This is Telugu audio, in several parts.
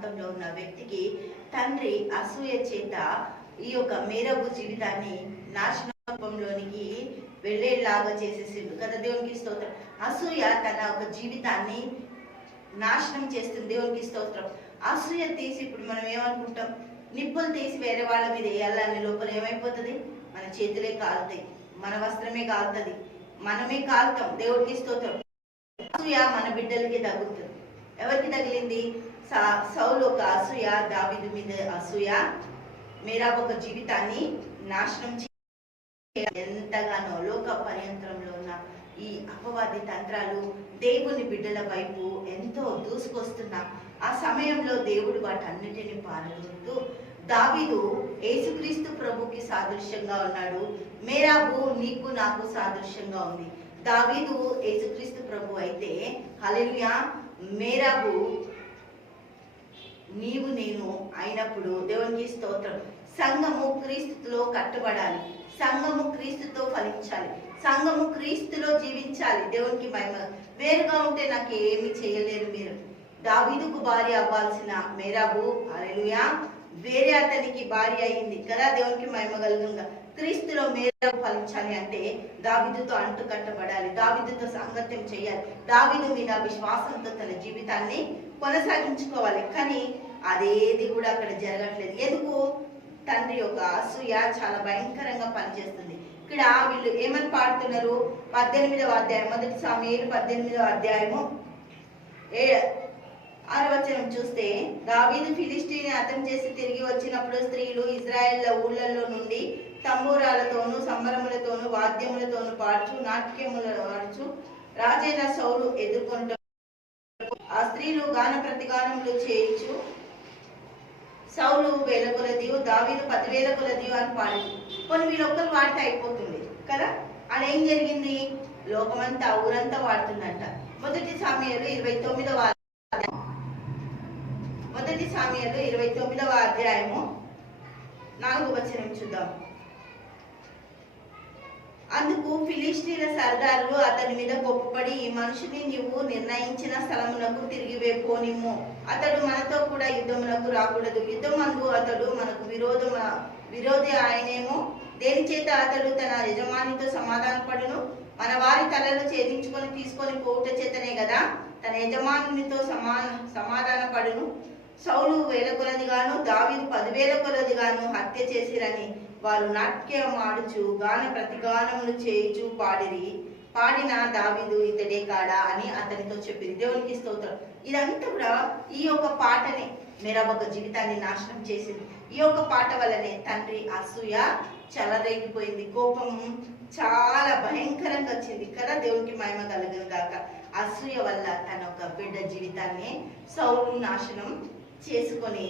ప్రాంతంలో ఉన్న వ్యక్తికి తండ్రి అసూయ చేత ఈ యొక్క మేరబు జీవితాన్ని నాశనంలోనికి వెళ్ళేలాగా చేసేసిండు కదా. దేవునికి స్తోత్రం. అసూయ తన ఒక జీవితాన్ని నాశనం చేస్తుంది. దేవునికి స్తోత్రం. అసూయ తీసి ఇప్పుడు మనం ఏమనుకుంటాం, నిప్పులు తీసి వేరే వాళ్ళ మీద వేయాలని లోపల ఏమైపోతుంది, మన చేతులే కాలుతాయి, మన వస్త్రమే కాలుతుంది, మనమే కాలుతాం. దేవుడికి స్తోత్రం. అసూయ మన బిడ్డలకి తగులుతుంది. ఎవరికి తగిలింది? సౌలు ఒక అసూయ, దావీదు మీద అసూయ మేరాబు ఒక జీవితాన్ని నాశనం ఎంతగానో లోక పర్యంతరంలో ఉన్న ఈ అపవాది తంత్రాలు దేవుని బిడ్డల వైపు ఎంతో దూసుకొస్తున్నా ఆ సమయంలో దేవుడు వాటన్నిటిని పారదోలుతూ దావీదు యేసుక్రీస్తు ప్రభుకి సాదృశ్యంగా ఉన్నాడు. మేరాబు నీకు నాకు సాదృశ్యంగా ఉంది. దావీదు యేసుక్రీస్తు ప్రభు అయితే హల్లెలూయా, మేరాబు నీవు నేను అయినప్పుడు దేవునికి స్తోత్రం. సంఘము క్రీస్తులో కట్టుబడాలి, సంఘము క్రీస్తుతో ఫలించాలి, సంఘము క్రీస్తులో జీవించాలి. దేవునికి మహిమ. వేరుగా ఉంటే నాకు ఏమి చేయలేరు మీరు. దావీదుకు భార్య అవ్వాల్సిన మేరాబు హల్లెలూయా వేరే అతనికి భార్య అయింది కదా. దేవునికి మహిమ కలుగుగా. క్రీస్తులో మేరాబు ఫలించాలి అంటే దావీదుతో అంటు కట్టబడాలి, దావీదుతో సాంగత్యం చేయాలి, దావీదు మీద విశ్వాసంతో తన జీవితాన్ని కొనసాగించుకోవాలి. కానీ అదేది కూడా అక్కడ జరగట్లేదు. ఎందుకు? తండ్రి యొక్క అసూయ చాలా భయంకరంగా పనిచేస్తుంది. ఇక్కడ వీళ్ళు ఏమని పాడుతున్నారు? 18వ అధ్యాయం, 1 సమూయేలు 18వ అధ్యాయము 6వ వచనం చూస్తే, దావీదు ఫిలిష్తీని హతం చేసి తిరిగి వచ్చినప్పుడు స్త్రీలు ఇజ్రాయేళ్ల ఊళ్ళల్లో నుండి తంబూరాలతోనూ సంబరములతోనూ వాద్యములతోనూ పాడుచు నాట్యములు ఆడుచు రాజైన సౌలు ఎదుర్కొంటూ ఆ స్త్రీలు గాన ప్రతిగానములు చేయించు సౌలు 1000 కొలదియు దావీదు 10,000 కొలదియు అని పాడి. కొన్ని వీళ్ళొక్కరు వాడితే అయిపోతుంది కదా. అని ఏం జరిగింది? లోకమంతా ఊరంతా వాడుతుందంట. 1 సమూయేలు 29వ అధ్యాయము 4వ వచనం చూద్దాం. అందుకు ఫిలిష్తీయుల సర్దారులు అతని మీద కోపపడి, ఈ మనుషుని నీవు నిర్ణయించిన స్థలమునకు తిరిగి పోనిమ్ము, అతడు మనతో కూడా యుద్ధమునకు రాకూడదు. యుద్ధమందు అతడు మనకు విరోధి ఆయనేమో. దేని చేత అతడు తన యజమానితో సమాధానపడును? మన వారి తలలు ఛేదించుకొని తీసుకొని పోవుట చేతనే కదా తన యజమానితో సమాధానపడును. సౌలు 1000 కొలదిగాను దావీదు 10,000 కొలదిగాను హత్య చేసిరని వారు నాట్యం ఆడుచు గాన ప్రతిగానములు చేయుచు పాడిన దావీదు ఇతడే కాడా అని అతనితో చెప్పింది. దేవునికి స్తోత్రం. ఇదంతా కూడా ఈ యొక్క పాటనే మేరాబు జీవితాన్ని నాశనం చేసింది. ఈ యొక్క పాట వల్లనే తండ్రి అసూయ చెలరేగిపోయింది, కోపం చాలా భయంకరంగా వచ్చింది కదా. దేవునికి మహిమ కలుగును గాక. అసూయ వల్ల తన ఒక బిడ్డ జీవితాన్ని సౌలు నాశనం చేసుకొని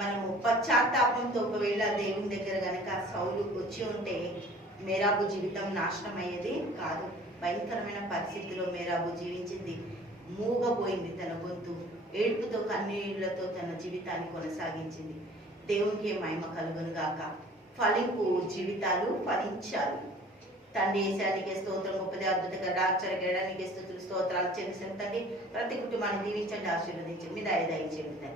మనము పశ్చాత్తాపంతో ఒకవేళ దేవుని దగ్గర గనక సౌలు వచ్చి ఉంటే మేరాబు జీవితం నాశనం అయ్యేది కాదు. భయంకరమైన పరిస్థితిలో మేరాబు జీవించింది. మూగపోయింది, తన గొంతు ఏడుపుతో కన్నీళ్లతో తన జీవితాన్ని కొనసాగించింది. దేవునికి మహిమ కలుగును గాక. ఫలింపు జీవితాలు ఫలించాలి. తండ్రి యేసానికి స్తోత్రం. గొప్పది అద్భుతంగా ఆశ్చర్యకరానికి స్తోత్రాలు చెల్లిసిన తండ్రి ప్రతి కుటుంబాన్ని దీవించండి, ఆశీర్వదించండి, మీ దయచేయండి.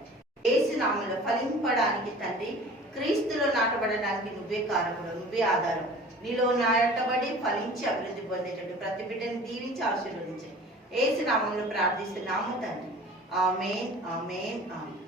యేసు నామములో ఫలింపడానికి తండ్రి, క్రీస్తులో నాటబడడానికి నువ్వే కారకుడు, నువ్వే ఆధారం. నీలో నాటబడి ఫలించి అభివృద్ధి పొందేటట్టు ప్రతి బిడ్డని దీవించి ఆశీర్వదించండి. యేసు నామములో ప్రార్థిస్తున్నాము తండ్రి. ఆమేన్, ఆమేన్, ఆమేన్.